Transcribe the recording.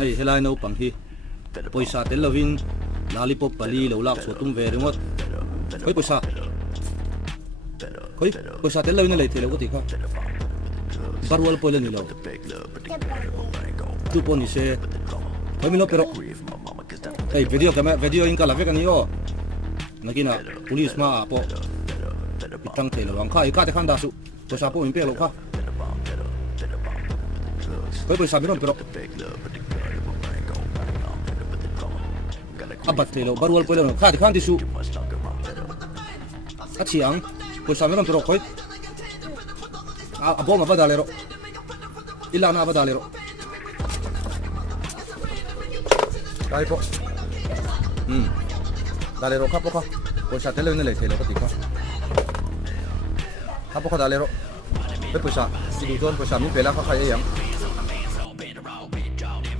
ai helai no pang hi poisa tel lovin lollipop pali lo lak so tum ve ringot koi poisa tel lovin le thelo ko ti kha barwal poile nilo tu poni se koi mino pero ai video in kala ve kan yo nakina police ma po itang thelo ang kha ka te khan da su poisa po in pe lo kha koi poisa miron pero abat thelo barwal poile no kha te khan ti su achiang poisa miron pero koi abong abadalero ilana abadalero kai po dalero ka po ka poisa telo ni le thelo ka ti ka po ka dalero pe poisa si du ton poisa mi pela ka kha yang